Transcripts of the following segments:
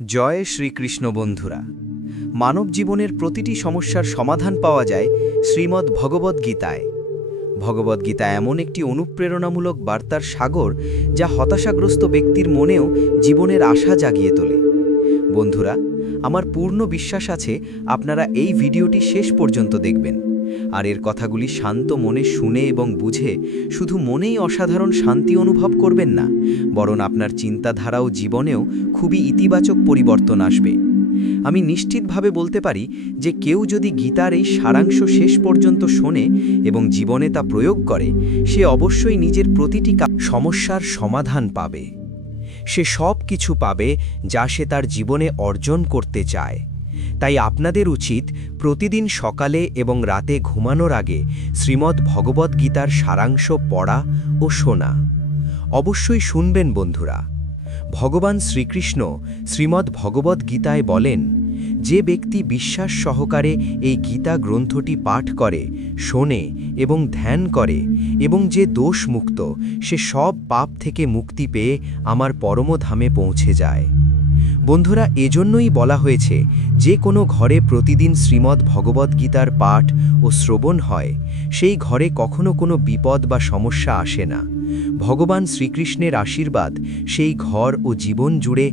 জয় শ্রীকৃষ্ণ বন্ধুরা। মানব জীবনের প্রতিটি সমস্যার সমাধান পাওয়া যায় শ্রীমদ্ ভগবদ্গীতায়। ভগবদ্গীতা এমন একটি অনুপ্রেরণামূলক বার্তার সাগর, যা হতাশাগ্রস্ত ব্যক্তির মনেও জীবনের আশা জাগিয়ে তোলে। বন্ধুরা, আমার পূর্ণ বিশ্বাস আছে আপনারা এই ভিডিওটি শেষ পর্যন্ত দেখবেন, আর এর কথাগুলি শান্ত মনে শুনে এবং বুঝে শুধু মনেই অসাধারণ শান্তি অনুভব করবেন না, বরং আপনার চিন্তাধারা ও জীবনেও খুবই ইতিবাচক পরিবর্তন আসবে। আমি নিশ্চিতভাবে বলতে পারি যে কেউ যদি গীতার এই সারাংশ শেষ পর্যন্ত শোনে এবং জীবনে তা প্রয়োগ করে, সে অবশ্যই নিজের প্রতিটি সমস্যার সমাধান পাবে। সে সব কিছু পাবে যা সে তার জীবনে অর্জন করতে চায়। তাই আপনাদের উচিত প্রতিদিন সকালে এবং রাতে ঘুমানোর আগে শ্রীমদ্ ভগবদ্গীতার সারাংশ পড়া ও শোনা। অবশ্যই শুনবেন বন্ধুরা। ভগবান শ্রীকৃষ্ণ শ্রীমদ্ ভগবদ্গীতায় বলেন, যে ব্যক্তি বিশ্বাস সহকারে এই গীতা গ্রন্থটি পাঠ করে, শোনে এবং ধ্যান করে এবং যে দোষমুক্ত, সে সব পাপ থেকে মুক্তি পেয়ে আমার পরমধামে পৌঁছে যায়। বন্ধুরা, এজন্যই বলা হয়েছে যে কোনো ঘরে প্রতিদিন শ্রীমদ্ ভগবদ্গীতার পাঠ ও শ্রবণ হয়, সেই ঘরে কখনো কোনো বিপদ বা সমস্যা আসে না। ভগবান শ্রীকৃষ্ণের আশীর্বাদ সেই ঘর ও জীবন জুড়ে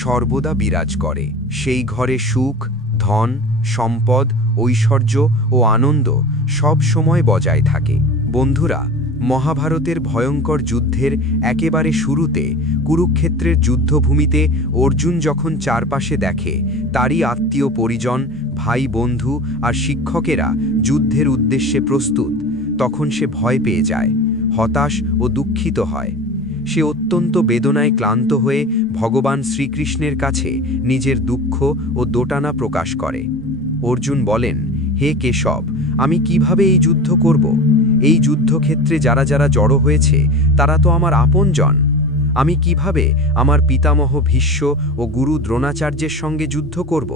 সর্বদা বিরাজ করে। সেই ঘরে সুখ, ধন, সম্পদ, ঐশ্বর্য ও আনন্দ সব সময় বজায় থাকে। বন্ধুরা, মহাভারতের ভয়ঙ্কর যুদ্ধের একেবারে শুরুতে কুরুক্ষেত্রের যুদ্ধভূমিতে অর্জুন যখন চারপাশে দেখে তারই আত্মীয় পরিজন, ভাই বন্ধু আর শিক্ষকেরা যুদ্ধের উদ্দেশ্যে প্রস্তুত, তখন সে ভয় পেয়ে যায়, হতাশ ও দুঃখিত হয়। সে অত্যন্ত বেদনায় ক্লান্ত হয়ে ভগবান শ্রীকৃষ্ণের কাছে নিজের দুঃখ ও দোটানা প্রকাশ করে। অর্জুন বলেন, হে কেশব, আমি কিভাবে এই যুদ্ধ করব? এই যুদ্ধক্ষেত্রে যারা যারা জড়ো হয়েছে তারা তো আমার আপনজন। আমি কিভাবে আমার পিতামহ ভীষ্ম ও গুরু দ্রোণাচার্যের সঙ্গে যুদ্ধ করব?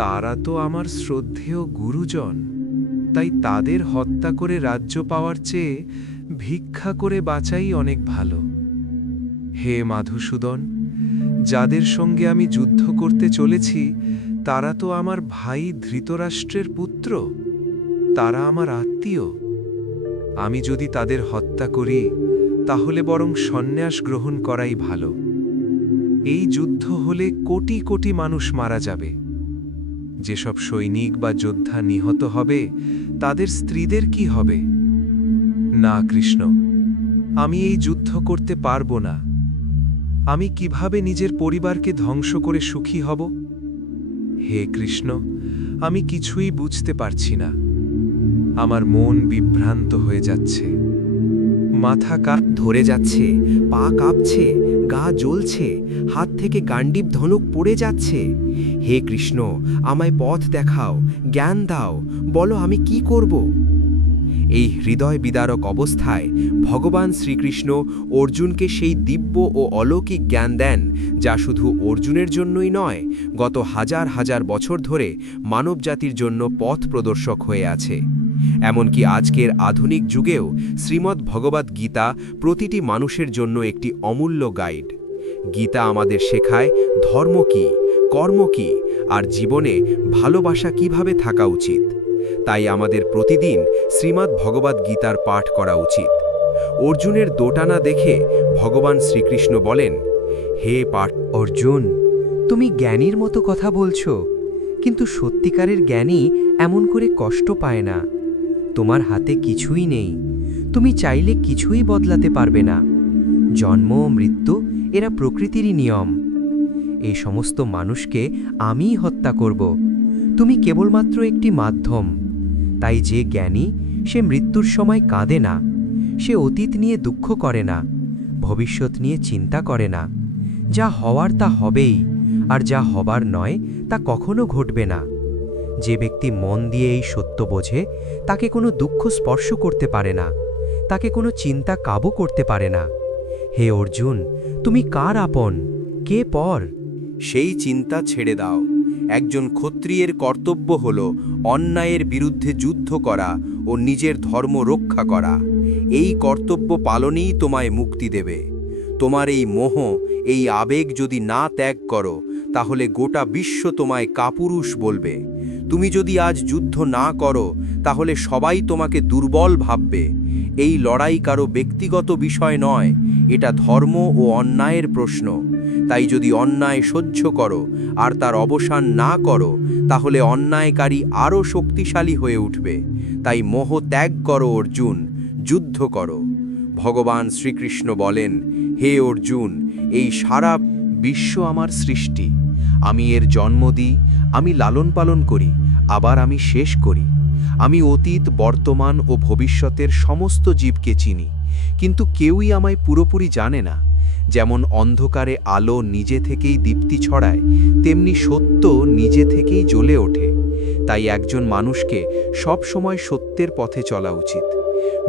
তারা তো আমার শ্রদ্ধেয় গুরুজন, তাই তাদের হত্যা করে রাজ্য পাওয়ার চেয়ে ভিক্ষা করে বাঁচাই অনেক ভালো। হে মাধুসূদন, যাদের সঙ্গে আমি যুদ্ধ করতে চলেছি তারা তো আমার ভাই ধৃতরাষ্ট্রের পুত্র, তারা আমার আত্মীয়। আমি যদি তাদের হত্যা করি তাহলে বরং সন্ন্যাস গ্রহণ করাই ভালো। এই যুদ্ধ হলে কোটি কোটি মানুষ মারা যাবে। যেসব সৈনিক বা যোদ্ধা নিহত হবে তাদের স্ত্রীদের কি হবে? না কৃষ্ণ, আমি এই যুদ্ধ করতে পারবো না। আমি কিভাবে নিজের পরিবারকে ধ্বংস করে সুখী হব? হে কৃষ্ণ, আমি কিছুই বুঝতে পারছি না। আমার মন বিভ্রান্ত হয়ে যাচ্ছে, মাথা ধরে যাচ্ছে, পা কাঁপছে, গা জ্বলছে, হাত থেকে গান্ডীব ধনুক পড়ে যাচ্ছে। হে কৃষ্ণ, আমায় পথ দেখাও, জ্ঞান দাও, বলো আমি কি করব? এই হৃদয় বিদারক অবস্থায় ভগবান শ্রীকৃষ্ণ অর্জুনকে সেই দিব্য ও অলৌকিক জ্ঞান দেন, যা শুধু অর্জুনের জন্যই নয়, গত হাজার হাজার বছর ধরে মানবজাতির জন্য পথ প্রদর্শক হয়ে আছে। এমনকি আজকের আধুনিক যুগেও শ্রীমদ্ ভগবদ্গীতা প্রতিটি মানুষের জন্য একটি অমূল্য গাইড। গীতা আমাদের শেখায় ধর্ম কী, কর্ম কী, আর জীবনে ভালোবাসা কিভাবে থাকা উচিত। তাই আমাদের প্রতিদিন শ্রীমদ্ ভগবদ্গীতার পাঠ করা উচিত। অর্জুনের দোটানা দেখে ভগবান শ্রীকৃষ্ণ বলেন, হে অর্জুন, তুমি জ্ঞানীর মতো কথা বলছো, কিন্তু সত্যিকারের জ্ঞানী এমন করে কষ্ট পায় না। তোমার হাতে কিছুই নেই, তুমি চাইলে কিছুই বদলাতে পারবে না। জন্ম ও মৃত্যু এরা প্রকৃতিরই নিয়ম। এই সমস্ত মানুষকে আমিই হত্যা করব। তুমি কেবলমাত্র একটি মাধ্যম। তাই যে জ্ঞানী, সে মৃত্যুর সময় কাঁদে না, সে অতীত নিয়ে দুঃখ করে না, ভবিষ্যৎ নিয়ে চিন্তা করে না। যা হওয়ার তা হবেই, আর যা হবার নয় তা কখনো ঘটবে না। যে ব্যক্তি মন দিয়ে এই সত্য বোঝে, তাকে কোনো দুঃখ স্পর্শ করতে পারে না, তাকে কোনো চিন্তা কাবু করতে পারে না। হে অর্জুন, তুমি কার আপন, কে পর? সেই চিন্তা ছেড়ে দাও। একজন ক্ষত্রিয়ের কর্তব্য হল অন্যায়ের বিরুদ্ধে যুদ্ধ করা ও নিজের ধর্ম রক্ষা করা। এই কর্তব্য পালনেই তোমায় মুক্তি দেবে। তোমার এই মোহ, এই আবেগ যদি না ত্যাগ করো, তাহলে গোটা বিশ্ব তোমায় কাপুরুষ বলবে। তুমি যদি আজ যুদ্ধ না করো তাহলে সবাই তোমাকে দুর্বল ভাববে। এই লড়াই কারো ব্যক্তিগত বিষয় নয়, এটা ধর্ম ও অন্যায়ের প্রশ্ন। তাই যদি অন্যায় সহ্য করো আর তার অবসান না করো, তাহলে অন্যায়কারী আরও শক্তিশালী হয়ে উঠবে। তাই মোহ ত্যাগ করো অর্জুন, যুদ্ধ করো। ভগবান শ্রীকৃষ্ণ বলেন, হে অর্জুন, এই সারা বিশ্ব আমার সৃষ্টি। আমি এর জন্ম দিই, আমি লালন পালন করি, আবার আমি শেষ করি। আমি অতীত, বর্তমান ও ভবিষ্যতের সমস্ত জীবকে চিনি, কিন্তু কেউই আমায় পুরোপুরি জানে না। যেমন অন্ধকারে আলো নিজে থেকেই দীপ্তি ছড়ায়, তেমনি সত্য নিজে থেকেই জ্বলে ওঠে। তাই একজন মানুষকে সব সময় সত্যের পথে চলা উচিত।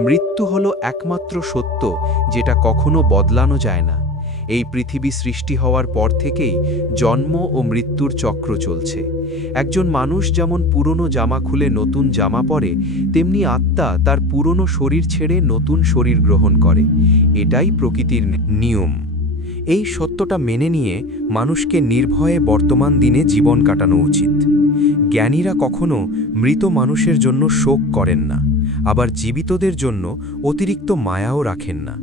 মৃত্যু হলো একমাত্র সত্য, যেটা কখনো বদলানো যায় না। এই পৃথিবী সৃষ্টি হওয়ার পর থেকেই জন্ম ও মৃত্যুর চক্র চলছে। একজন মানুষ যেমন পুরনো জামা খুলে নতুন জামা পরে, তেমনি আত্মা তার পুরনো শরীর ছেড়ে নতুন শরীর গ্রহণ করে। এটাই প্রকৃতির নিয়ম। এই সত্যটা মেনে নিয়ে মানুষকে নির্ভয়ে বর্তমান দিনে জীবন কাটানো উচিত। জ্ঞানীরা কখনো মৃত মানুষের জন্য শোক করেন না, আবার জীবিতদের জন্য অতিরিক্ত মায়াও রাখেন না।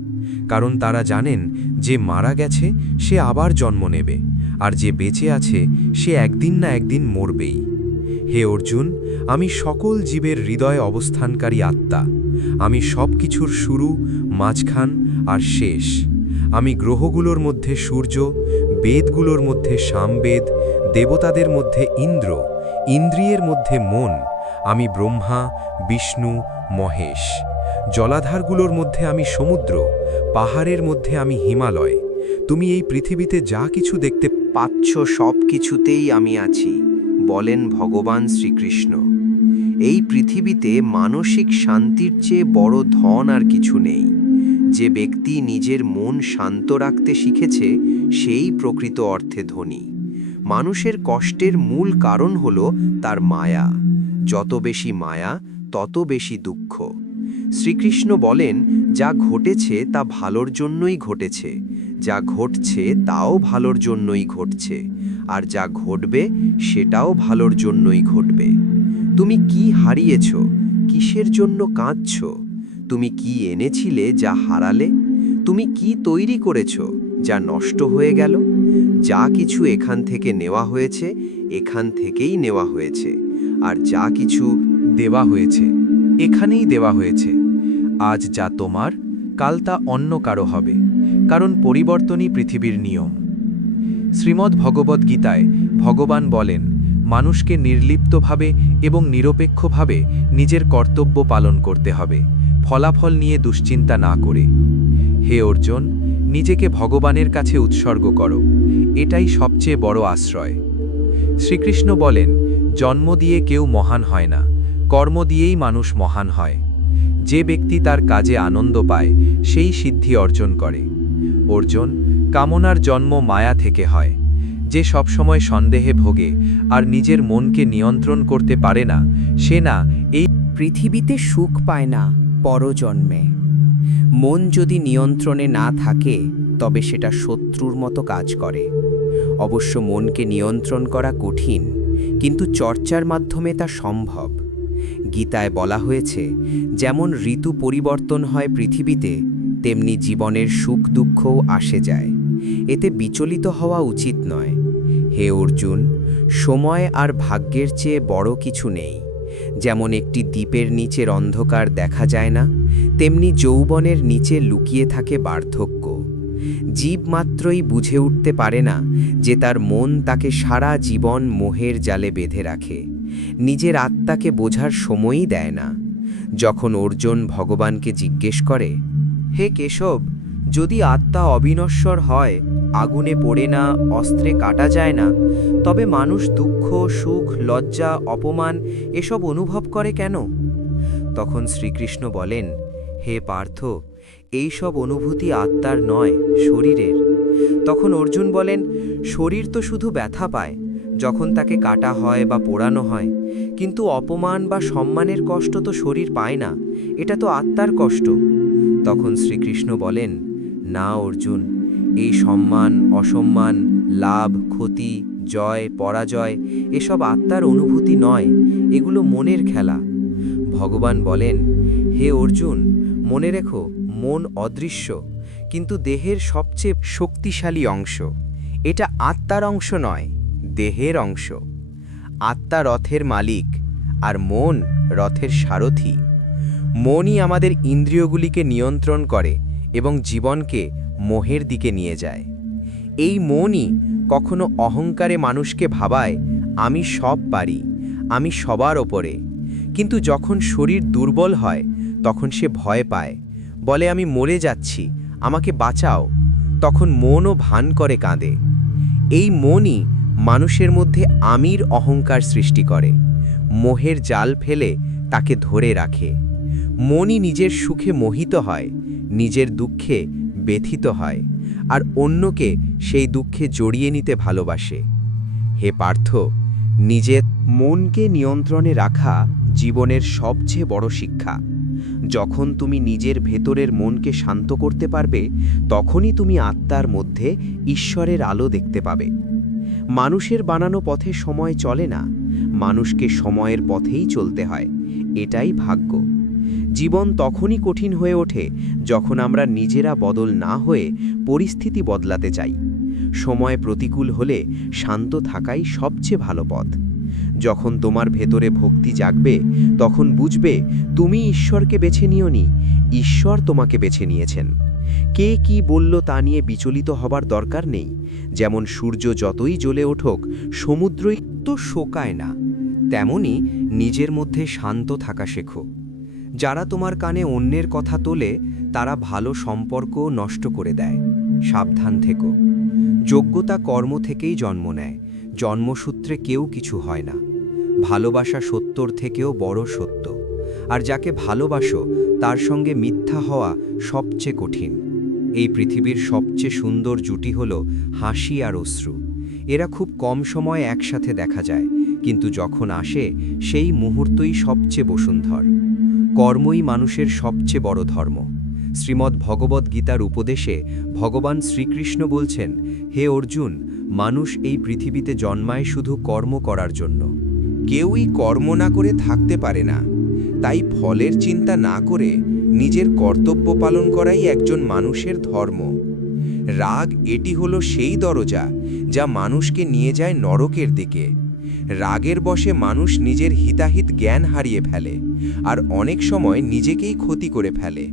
কারণ তারা জানেন যে মারা গেছে সে আবার জন্ম নেবে, আর যে বেঁচে আছে সে একদিন না একদিন মরবেই। হে অর্জুন, আমি সকল জীবের হৃদয়ে অবস্থানকারী আত্মা। আমি সব কিছুর শুরু, মাঝখান আর শেষ। আমি গ্রহগুলোর মধ্যে সূর্য, বেদগুলোর মধ্যে সামবেদ, দেবতাদের মধ্যে ইন্দ্র, ইন্দ্রিয়ের মধ্যে মন। আমি ব্রহ্মা, বিষ্ণু, মহেশ। জলাধারগুলোর মধ্যে আমি সমুদ্র, পাহাড়ের মধ্যে আমি হিমালয়। তুমি এই পৃথিবীতে যা কিছু দেখতে পাচ্ছ সব কিছুতেই আমি আছি, বলেন ভগবান শ্রীকৃষ্ণ। এই পৃথিবীতে মানসিক শান্তির চেয়ে বড় ধন আর কিছু নেই। যে ব্যক্তি নিজের মন শান্ত রাখতে শিখেছে সেই প্রকৃত অর্থে ধনী। মানুষের কষ্টের মূল কারণ হল তার মায়া। যত বেশি মায়া, তত বেশি দুঃখ। শ্রীকৃষ্ণ বলেন, যা ঘটেছে তা ভালোর জন্যই ঘটেছে, যা ঘটছে তাও ভালোর জন্যই ঘটছে, আর যা ঘটবে সেটাও ভালোর জন্যই ঘটবে। তুমি কি হারিয়েছ? কিসের জন্য কাঁদছ? তুমি কি এনেছিলে যা হারালে? তুমি কি তৈরি করেছ যা নষ্ট হয়ে গেল? যা কিছু এখান থেকে নেওয়া হয়েছে, এখান থেকেই নেওয়া হয়েছে, আর যা কিছু দেওয়া হয়েছে এখানেই দেওয়া হয়েছে। আজ যা তোমার, কাল তা অন্য কারো হবে, কারণ পরিবর্তনই পৃথিবীর নিয়ম। শ্রীমদ্ ভগবদ্ গীতায় ভগবান বলেন, মানুষকে নির্লিপ্তভাবে এবং নিরপেক্ষভাবে নিজের কর্তব্য পালন করতে হবে, ফলাফল নিয়ে দুশ্চিন্তা না করে। হে অর্জুন, নিজেকে ভগবানের কাছে উৎসর্গ করো, এটাই সবচেয়ে বড় আশ্রয়। শ্রীকৃষ্ণ বলেন, জন্ম দিয়ে কেউ মহান হয় না, কর্ম দিয়েই মানুষ মহান হয়। যে ব্যক্তি তার কাজে আনন্দ পায় সেই সিদ্ধি অর্জন করে। অর্জুন, কামনার জন্ম মায়া থেকে হয়। যে সবসময় সন্দেহে ভোগে আর নিজের মনকে নিয়ন্ত্রণ করতে পারে না, সে না এই পৃথিবীতে সুখ পায় না, পরজন্মে। মন যদি নিয়ন্ত্রণে না থাকে তবে সেটা শত্রুর মতো কাজ করে। অবশ্য মনকে নিয়ন্ত্রণ করা কঠিন, কিন্তু চর্চার মাধ্যমে তা সম্ভব। গীতায় বলা হয়েছে, যেমন ঋতু পরিবর্তন হয় পৃথিবীতে, তেমনি জীবনের সুখ দুঃখও আসে যায়। এতে বিচলিত হওয়া উচিত নয়। হে অর্জুন, সময় আর ভাগ্যের চেয়ে বড় কিছু নেই। যেমন একটি দ্বীপের নিচের অন্ধকার দেখা যায় না, তেমনি যৌবনের নিচে লুকিয়ে থাকে বার্ধক্য। জীব মাত্রই বুঝে উঠতে পারে না যে তার মন তাকে সারা জীবন মোহের জালে বেঁধে রাখে। নিজের আত্মাকে বোঝার সময়ই দেয় না। যখন অর্জুন ভগবানকে জিজ্ঞেস করে, হে কেশব, যদি আত্মা অবিনশ্বর হয়, আগুনে পড়ে না, অস্ত্রে কাটা যায় না, তবে মানুষ দুঃখ, সুখ, লজ্জা, অপমান এসব অনুভব করে কেন? তখন শ্রীকৃষ্ণ বলেন, হে পার্থ, এই সব অনুভূতি আত্মার নয়, শরীরের। তখন অর্জুন বলেন, শরীর তো শুধু ব্যথা পায় যখন তাকে কাটা হয় বা পোড়ানো হয়, কিন্তু অপমান বা সম্মানের কষ্ট তো শরীর পায় না, এটা তো আত্মার কষ্ট। তখন শ্রীকৃষ্ণ বলেন, না অর্জুন, এই সম্মান, অসম্মান, লাভ, ক্ষতি, জয় পরাজয় এসব আত্মার অনুভূতি নয়, এগুলো মনের খেলা। ভগবান বলেন, হে অর্জুন, মনে রেখো মন অদৃশ্য, কিন্তু দেহের সবচেয়ে শক্তিশালী অংশ। এটা আত্মার অংশ নয়, দেহের অংশ। আত্মা রথের মালিক, আর মন রথের সারথি। মনই আমাদের ইন্দ্রিয়গুলিকে নিয়ন্ত্রণ করে এবং জীবনকে মোহের দিকে নিয়ে যায়। এই মনই কখনো অহংকারে মানুষকে ভাবায় আমি সব পারি, আমি সবার ওপরে। কিন্তু যখন শরীর দুর্বল হয় তখন সে ভয় পায়, বলে আমি মরে যাচ্ছি, আমাকে বাঁচাও। তখন মনও ভান করে কাঁদে। এই মনই মানুষের মধ্যে আমির অহংকার সৃষ্টি করে, মোহের জাল ফেলে তাকে ধরে রাখে। মনই নিজের সুখে মোহিত হয়, নিজের দুঃখে ব্যথিত হয়, আর অন্যকে সেই দুঃখে জড়িয়ে নিতে ভালোবাসে। হে পার্থ, নিজের মনকে নিয়ন্ত্রণে রাখা জীবনের সবচেয়ে বড় শিক্ষা। যখন তুমি নিজের ভেতরের মনকে শান্ত করতে পারবে, তখনই তুমি আত্মার মধ্যে ঈশ্বরের আলো দেখতে পাবে। মানুষের বানানো পথে সময় চলে না, মানুষকে সময়ের পথেই চলতে হয়। এটাই ভাগ্য। জীবন তখনই কঠিন হয়ে ওঠে যখন আমরা নিজেরা বদল না হয়ে পরিস্থিতি বদলাতে চাই। সময় প্রতিকূল হলে শান্ত থাকাই সবচেয়ে ভালো পথ। যখন তোমার ভেতরে ভক্তি জাগবে, তখন বুঝবে তুমি ঈশ্বরকে বেছে নিওনি, ঈশ্বর তোমাকে বেছে নিয়েছেন। কে কি বলল তা নিয়ে বিচলিত হবার দরকার নেই। যেমন সূর্য যতই জ্বলে ওঠুক, সমুদ্রই তো শোকায় না। তেমনি নিজের মধ্যে শান্ত থাকা শেখো। যারা তোমার কানে অন্যের কথা তোলে, তারা ভালো সম্পর্ক নষ্ট করে দেয়। সাবধান থেকো। যোগ্যতা কর্ম থেকেই জন্ম নেয়, জন্মসূত্রে কেউ কিছু হয় না। ভালোবাসা সত্যর থেকেও বড় সত্য। আর যাকে ভালোবাসো তার সঙ্গে মিথ্যা হওয়া সবচেয়ে কঠিন। এই পৃথিবীর সবচেয়ে সুন্দর জুটি হলো হাসি আর অশ্রু। এরা খুব কম সময় একসাথে দেখা যায়, কিন্তু যখন আসে সেই মুহূর্তই সবচেয়ে বসুন্ধর। কর্মই মানুষের সবচেয়ে বড় ধর্ম। শ্রীমদ্ ভগবদ্ গীতার উপদেশে ভগবান শ্রীকৃষ্ণ বলছেন, হে অর্জুন, মানুষ এই পৃথিবীতে জন্মায় শুধু কর্ম করার জন্য। কেউই কর্ম না করে থাকতে পারে না। তাই ফলের চিন্তা না করে নিজের কর্তব্য পালন করাই একজন মানুষের ধর্ম। রাগ এটি হলো সেই দরজা যা মানুষকে নিয়ে যায় নরকের দিকে। রাগের বশে মানুষ নিজের হিতাহিত জ্ঞান হারিয়ে ফেলে, আর অনেক সময় নিজেকেই ক্ষতি করে ফেলে।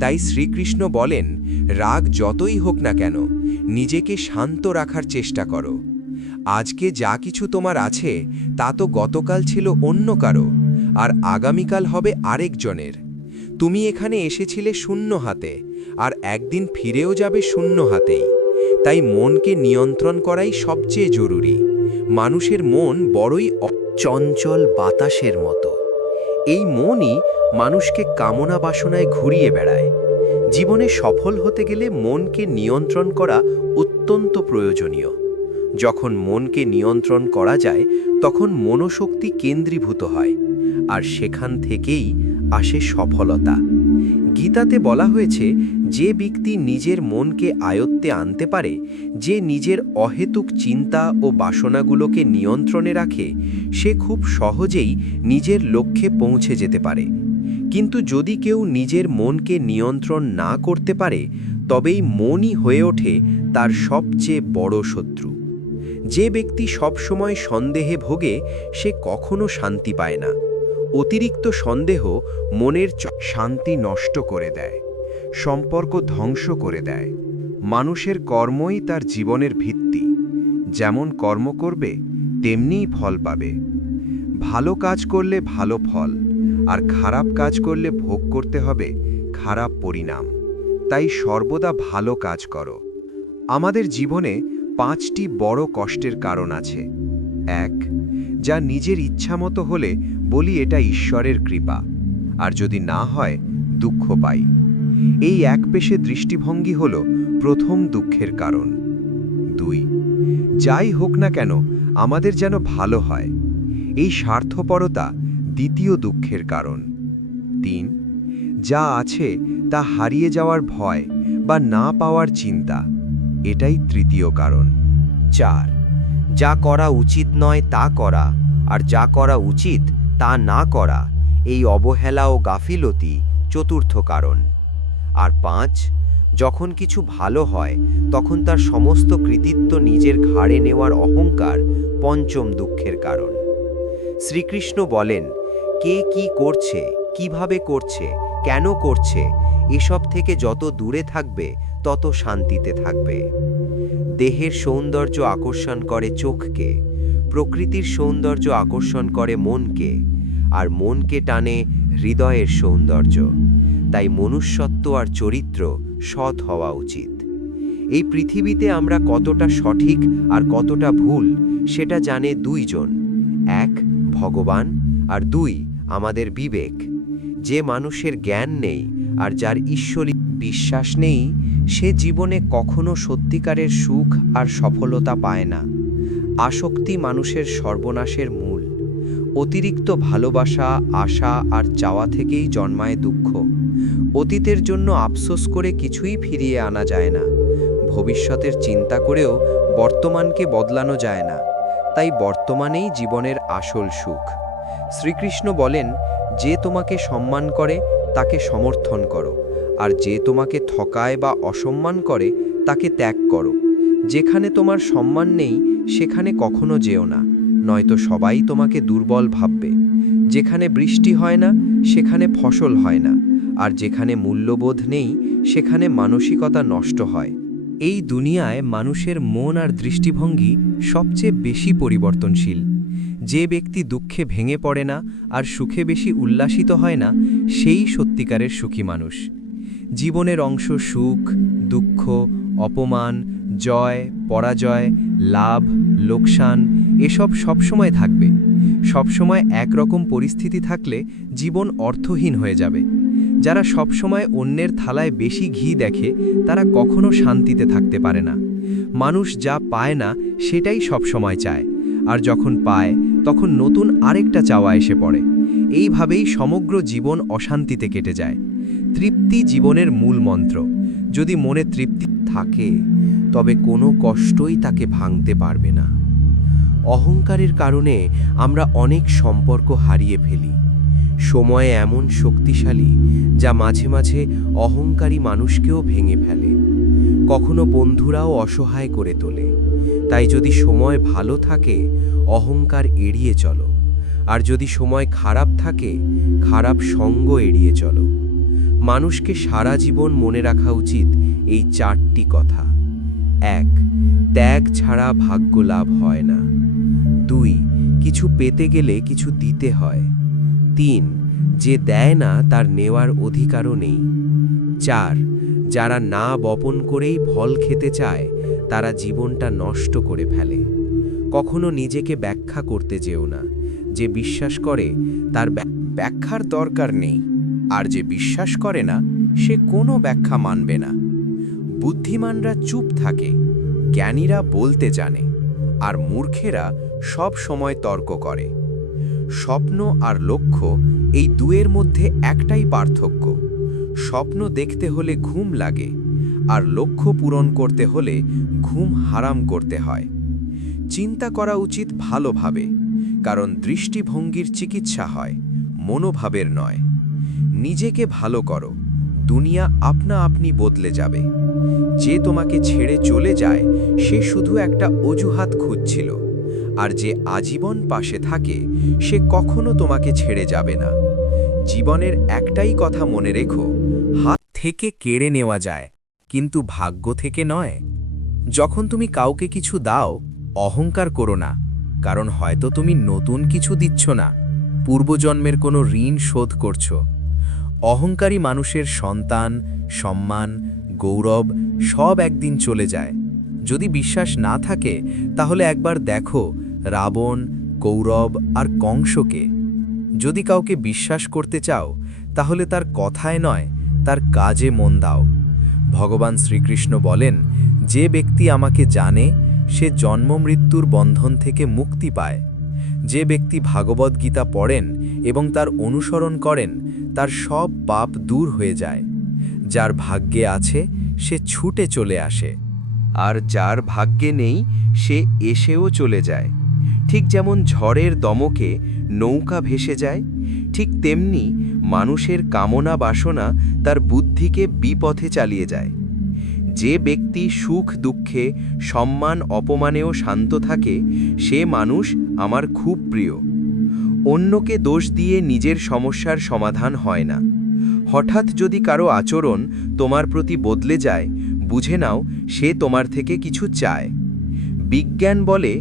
তাই শ্রীকৃষ্ণ বলেন, রাগ যতই হোক না কেন, নিজেকে শান্ত রাখার চেষ্টা করো। আজকে যা কিছু তোমার আছে তা তো গতকাল ছিল অন্য কারো, আর আগামীকাল হবে আরেকজনের। তুমি এখানে এসেছিলে শূন্য হাতে, আর একদিন ফিরেও যাবে শূন্য হাতেই। তাই মনকে নিয়ন্ত্রণ করাই সবচেয়ে জরুরি। মানুষের মন বড়ই চঞ্চল বাতাসের মতো। এই মনই মানুষকে কামনা বাসনায় ঘুরিয়ে বেড়ায়। জীবনে সফল হতে গেলে মনকে নিয়ন্ত্রণ করা অত্যন্ত প্রয়োজনীয়। যখন মনকে নিয়ন্ত্রণ করা যায়, তখন মনোশক্তি কেন্দ্রীভূত হয়, আর সেখান থেকেই আসে সফলতা। গীতাতে বলা হয়েছে, যে ব্যক্তি নিজের মনকে আয়ত্তে আনতে পারে, যে নিজের অহেতুক চিন্তা ও বাসনাগুলোকে নিয়ন্ত্রণে রাখে, সে খুব সহজেই নিজের লক্ষ্যে পৌঁছে যেতে পারে। কিন্তু যদি কেউ নিজের মনকে নিয়ন্ত্রণ না করতে পারে, তবেই মনই হয়ে ওঠে তার সবচেয়ে বড় শত্রু। যে ব্যক্তি সবসময় সন্দেহে ভোগে, সে কখনো শান্তি পায় না। অতিরিক্ত সন্দেহ মনের শান্তি নষ্ট করে দেয়, সম্পর্ক ধ্বংস করে দেয়। মানুষের কর্মই তার জীবনের ভিত্তি। যেমন কর্ম করবে, তেমনিই ফল পাবে। ভালো কাজ করলে ভালো ফল, আর খারাপ কাজ করলে ভোগ করতে হবে খারাপ পরিণাম। তাই সর্বদা ভালো কাজ করো। আমাদের জীবনে 5টি বড় কষ্টের কারণ আছে। 1, যা নিজের ইচ্ছামতো হলে বলি এটা ঈশ্বরের কৃপা, আর যদি না হয় দুঃখ পাই। এই একপেশে দৃষ্টিভঙ্গি হল প্রথম দুঃখের কারণ। 2, যাই হোক না কেন আমাদের যেন ভালো হয়। এই স্বার্থপরতা দ্বিতীয় দুঃখের কারণ। 3, যা আছে তা হারিয়ে যাওয়ার ভয় বা না পাওয়ার চিন্তা, এটাই তৃতীয় কারণ। 4, যা করা উচিত নয় তা করা আর যা করা উচিত তা না করা, এই অবহেলা ও গাফিলতি চতুর্থ কারণ। আর 5, যখন কিছু ভালো হয় তখন তার সমস্ত কৃতিত্ব নিজের ঘাড়ে নেওয়ার অহংকার পঞ্চম দুঃখের কারণ। শ্রীকৃষ্ণ বলেন, কে কি করছে, কিভাবে করছে, কেন করছে, এসব থেকে যত দূরে থাকবে তত শান্তিতে থাকবে। দেহের সৌন্দর্য আকর্ষণ করে চোখকে, প্রকৃতির সৌন্দর্য আকর্ষণ করে মনকে, আর মনকে টানে হৃদয়ের সৌন্দর্য। তাই মনুষ্যত্ব আর চরিত্র সৎ হওয়া উচিত। এই পৃথিবীতে আমরা কতটা সঠিক আর কতটা ভুল সেটা জানে 2 জন, 1 ভগবান আর 2 আমাদের বিবেক। যে মানুষের জ্ঞান নেই আর যার ঈশ্বরী বিশ্বাস নেই, সে জীবনে কখনো সত্যিকারের সুখ আর সফলতা পায় না। আসক্তি মানুষের সর্বনাশের মূল। অতিরিক্ত ভালোবাসা, আশা আর চাওয়া থেকেই জন্মায় দুঃখ। অতীতের জন্য আফসোস করে কিছুই ফিরিয়ে আনা যায় না। ভবিষ্যতের চিন্তা করেও বর্তমানকে বদলানো যায় না। তাই বর্তমানেই জীবনের আসল সুখ। শ্রীকৃষ্ণ বলেন, যে তোমাকে সম্মান করে তাকে সমর্থন করো, আর যে তোমাকে ঠকায় বা অসম্মান করে তাকে ত্যাগ করো। যেখানে তোমার সম্মান নেই সেখানে কখনো যেও না, নয়তো সবাই তোমাকে দুর্বল ভাববে। যেখানে বৃষ্টি হয় না সেখানে ফসল হয় না, আর যেখানে মূল্যবোধ নেই সেখানে মানসিকতা নষ্ট হয়। এই দুনিয়ায় মানুষের মন আর দৃষ্টিভঙ্গি সবচেয়ে বেশি পরিবর্তনশীল। যে ব্যক্তি দুঃখে ভেঙে পড়ে না আর সুখে বেশি উল্লাসিত হয় না, সেই সত্যিকারের সুখী মানুষ। জীবনের অংশ সুখ, দুঃখ, অপমান, জয়, পরাজয়, লাভ, লোকসান এসব সবসময় থাকবে। সবসময় একরকম পরিস্থিতি থাকলে জীবন অর্থহীন হয়ে যাবে। যারা সবসময় অন্যের থালায় বেশি ঘি দেখে তারা কখনো শান্তিতে থাকতে পারে না। মানুষ যা পায় না সেটাই সবসময় চায়, আর যখন পায় তখন নতুন আরেকটা চাওয়া এসে পড়ে। এইভাবেই সমগ্র জীবন অশান্তিতে কেটে যায়। তৃপ্তি জীবনের মূল মন্ত্র। যদি মনে তৃপ্তি থাকে তবে কোনো কষ্টই তাকে ভাঙতে পারবে না। অহংকারের কারণে আমরা অনেক সম্পর্ক হারিয়ে ফেলি। সময় এমন শক্তিশালী যা মাঝে মাঝে অহংকারী মানুষকেও ভেঙে ফেলে। কখনো বন্ধুরাও অসহায় করে তোলে। তাই যদি সময় ভালো থাকে অহংকার এড়িয়ে চলো, আর যদি সময় খারাপ থাকে খারাপ সঙ্গ এড়িয়ে চলো। মানুষকে সারা জীবন মনে রাখা উচিত এই 4টি কথা। 1, ত্যাগ ছাড়া ভাগ্য লাভ হয় না। 2, কিছু পেতে গেলে কিছু দিতে হয়। 3, যে দেয় না তার নেওয়ার অধিকারও নেই। 4, যারা না বপন করেই ফল খেতে চায় তারা জীবনটা নষ্ট করে ফেলে। কখনো নিজেকে ব্যাখ্যা করতে যেও না। যে বিশ্বাস করে তার ব্যাখ্যার দরকার নেই, আর যে বিশ্বাস করে না সে কোনো ব্যাখ্যা মানবে না। বুদ্ধিমানরা চুপ থাকে, জ্ঞানীরা বলতে জানে, আর মূর্খেরা সব সময় তর্ক করে। স্বপ্ন আর লক্ষ্য এই দুয়ের মধ্যে একটাই পার্থক্য। স্বপ্ন দেখতে হলে ঘুম লাগে, আর লক্ষ্য পূরণ করতে হলে ঘুম হারাম করতে হয়। চিন্তা করা উচিত ভালোভাবে, কারণ দৃষ্টিভঙ্গির চিকিৎসা হয়, মনোভাবের নয়। নিজেকে ভালো করো, দুনিয়া আপনা আপনি বদলে যাবে। যে তোমাকে ছেড়ে চলে যায় সে শুধু একটা অজুহাত খুঁজছিল, আর যে আজীবন পাশে থাকে সে কখনো তোমাকে ছেড়ে যাবে না। জীবনের একটাই কথা মনে রেখো, হাত থেকে কেড়ে নেওয়া যায়, কিন্তু ভাগ্য থেকে নয়। যখন তুমি কাউকে কিছু দাও অহংকার করো না, কারণ হয়তো তুমি নতুন কিছু দিচ্ছ না, পূর্বজন্মের কোনো ঋণ শোধ করছো। অহংকারী মানুষের সন্তান, সম্মান, গৌরব সব একদিন চলে যায়। যদি বিশ্বাস না থাকে তাহলে একবার দেখো রাবণ, কৌরব আর কংসকে। যদি কাউকে বিশ্বাস করতে চাও তাহলে তার কথায় নয় তার কাজে মন দাও। ভগবান শ্রীকৃষ্ণ বলেন, যে ব্যক্তি আমাকে জানে সে জন্মমৃত্যুর বন্ধন থেকে মুক্তি পায়। যে ব্যক্তি ভাগবদ্গীতা পড়েন এবং তার অনুসরণ করেন তার সব পাপ দূর হয়ে যায়। যার ভাগ্যে আছে সে ছুটে চলে আসে, আর যার ভাগ্যে নেই সে এসেও চলে যায়। ঠিক যেমন ঝড়ের দমকে নৌকা ভেসে যায়, ঠিক তেমনি মানুষের কামনা বাসনা তার বুদ্ধিকে বিপথে চালিয়ে যায়। যে ব্যক্তি সুখ দুঃখে, সম্মান অপমানেও শান্ত থাকে, সে মানুষ আমার খুব প্রিয়। অন্যকে দোষ দিয়ে নিজের সমস্যার সমাধান হয় না। হঠাৎ যদি কারো আচরণ তোমার প্রতি বদলে যায়, বুঝে নাও সে তোমার থেকে কিছু চায়। বিজ্ঞান বলে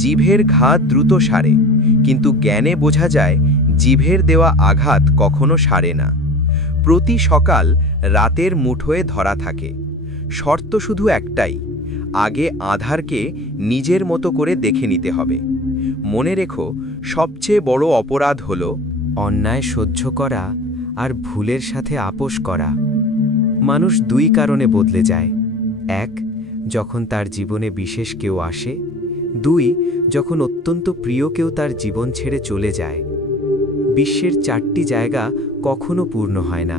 জিভের ঘা দ্রুত সারে, কিন্তু জ্ঞানে বোঝা যায় জিভের দেওয়া আঘাত কখনো সারে না। প্রতি সকাল রাতের মুঠোয় ধরা থাকে। শর্ত শুধু একটাই, আগে আধারকে নিজের মতো করে দেখে নিতে হবে। মনে রেখো, সবচেয়ে বড় অপরাধ হল অন্যায় সহ্য করা আর ভুলের সাথে আপোষ করা। মানুষ দুই কারণে বদলে যায়। এক, যখন তার জীবনে বিশেষ কেউ আসে। দুই, যখন অত্যন্ত প্রিয় কেউ তার জীবন ছেড়ে চলে যায়। বিশ্বের 4টি জায়গা কখনো পূর্ণ হয় না।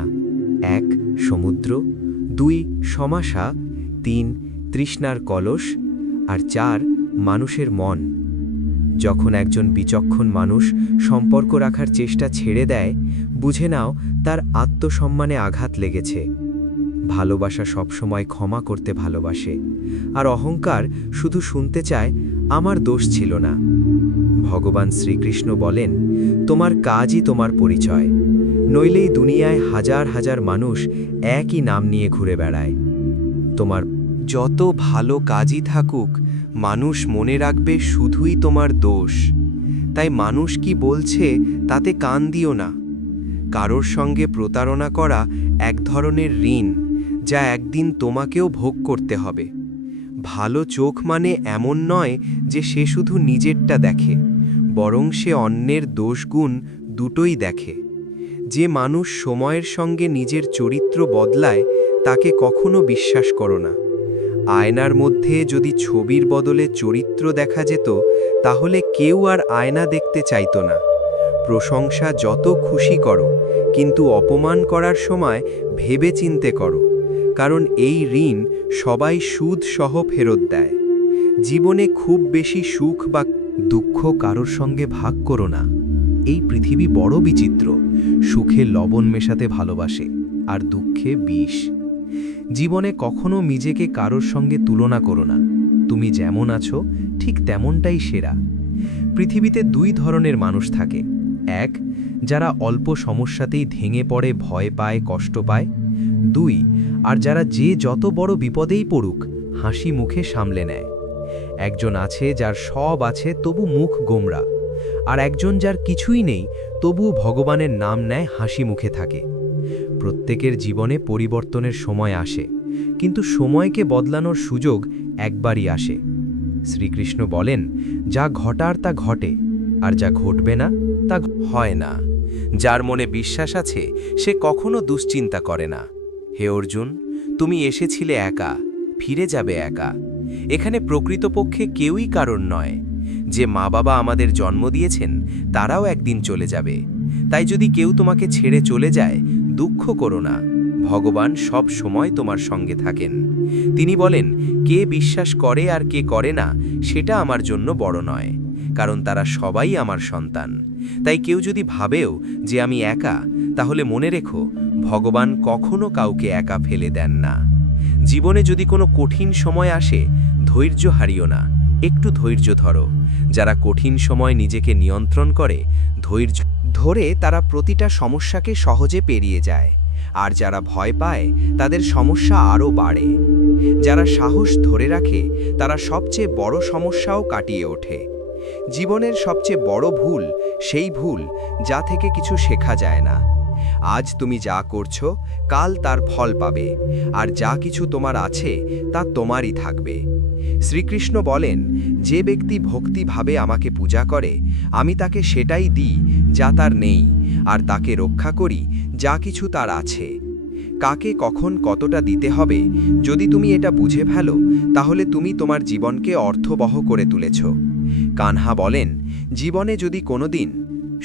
1 সমুদ্র, 2 সমাশা, 3 তৃষ্ণার কলস, আর 4 মানুষের মন। যখন একজন বিচক্ষণ মানুষ সম্পর্ক রাখার চেষ্টা ছেড়ে দেয়, বুঝে নাও তার আত্মসম্মানে আঘাত লেগেছে। ভালোবাসা সবসময় ক্ষমা করতে ভালোবাসে, আর অহংকার শুধু শুনতে চায় আমার দোষ ছিল না। ভগবান শ্রীকৃষ্ণ বলেন, তোমার কাজই তোমার পরিচয়, নইলেই দুনিয়ায় হাজার হাজার মানুষ একই নাম নিয়ে ঘুরে বেড়ায়। তোমার যত ভালো কাজই থাকুক, মানুষ মনে রাখবে শুধুই তোমার দোষ। তাই মানুষ কি বলছে তাতে কান দিও না। কারোর সঙ্গে প্রতারণা করা এক ধরনের ঋণ, যা একদিন তোমাকেও ভোগ করতে হবে। ভালো চোখ মানে এমন নয় যে সে শুধু নিজেরটা দেখে, বরং সে অন্যের দোষগুণ দুটোই দেখে। যে মানুষ সময়ের সঙ্গে নিজের চরিত্র বদলায়, তাকে কখনো বিশ্বাস করো না। আয়নার মধ্যে যদি ছবির বদলে চরিত্র দেখা যেত, তাহলে কেউ আর আয়না দেখতে চাইতো না। প্রশংসা যত খুশি করো, কিন্তু অপমান করার সময় ভেবে চিন্তে করো, কারণ এই ঋণ সবাই সুদ সহ ফেরত দেয়। জীবনে খুব বেশি সুখ বা দুঃখ কারোর সঙ্গে ভাগ করো না। এই পৃথিবী বড় বিচিত্র, সুখে লবণ মেশাতে ভালোবাসে, আর দুঃখে বিষ। জীবনে কখনো নিজেকে কারোর সঙ্গে তুলনা করো না। তুমি যেমন আছো ঠিক তেমনটাই সেরা। পৃথিবীতে 2 ধরনের মানুষ থাকে। 1, যারা অল্প সমস্যাতেই ভেঙে পড়ে, ভয় পায়, কষ্ট পায়। 2, আর যারা যে যত বড় বিপদেই পড়ুক হাসি মুখে সামলে নেয়। একজন আছে যার সব আছে তবু মুখ গোমরা, আর একজন যার কিছুই নেই তবু ভগবানের নাম নেয়, হাসি মুখে থাকে। প্রত্যেকের জীবনে পরিবর্তনের সময় আসে, কিন্তু সময়কে বদলানোর সুযোগ একবারই আসে। শ্রীকৃষ্ণ বলেন, যা ঘটার তা ঘটে, আর যা ঘটবে না তা হয় না। যার মনে বিশ্বাস আছে সে কখনো দুশ্চিন্তা করে না। হে অর্জুন, তুমি এসেছিলে একা, ফিরে যাবে একা। এখানে প্রকৃতপক্ষে কেউই কারণ নয়। যে মা বাবা আমাদের জন্ম দিয়েছেন তারাও একদিন চলে যাবে। তাই যদি কেউ তোমাকে ছেড়ে চলে যায়, দুঃখ করো না। ভগবান সব সময় তোমার সঙ্গে থাকেন। তিনি বলেন, কে বিশ্বাস করে আর কে করে না সেটা আমার জন্য বড় নয়, কারণ তারা সবাই আমার সন্তান। তাই কেউ যদি ভাবেও যে আমি একা, তাহলে মনে রেখো, ভগবান কখনো কাউকে একা ফেলে দেন না। জীবনে যদি কোনো কঠিন সময় আসে, ধৈর্য হারিও না, একটু ধৈর্য ধরো। যারা কঠিন সময় নিজেকে নিয়ন্ত্রণ করে, ধৈর্য ধরে তারা প্রতিটা সমস্যাকে সহজে পেরিয়ে যায়। আর যারা ভয় পায় তাদের সমস্যা আরও বাড়ে। যারা সাহস ধরে রাখে তারা সবচেয়ে বড় সমস্যাও কাটিয়ে ওঠে। জীবনের সবচেয়ে বড় ভুল সেই ভুল যা থেকে কিছু শেখা যায় না। আজ তুমি যা করছো, কাল তার ফল পাবে, আর যা কিছু তোমার আছে তা তোমারই থাকবে। শ্রীকৃষ্ণ বলেন, যে ব্যক্তি ভক্তিভাবে আমাকে পূজা করে, আমি তাকে সেটাই দিই যা তার নেই, আর তাকে রক্ষা করি যা কিছু তার আছে। কাকে কখন কতটা দিতে হবে, যদি তুমি এটা বুঝে ফেলো, তাহলে তুমি তোমার জীবনকে অর্থবহ করে তুলেছ। কানহা বলেন, জীবনে যদি কোনোদিন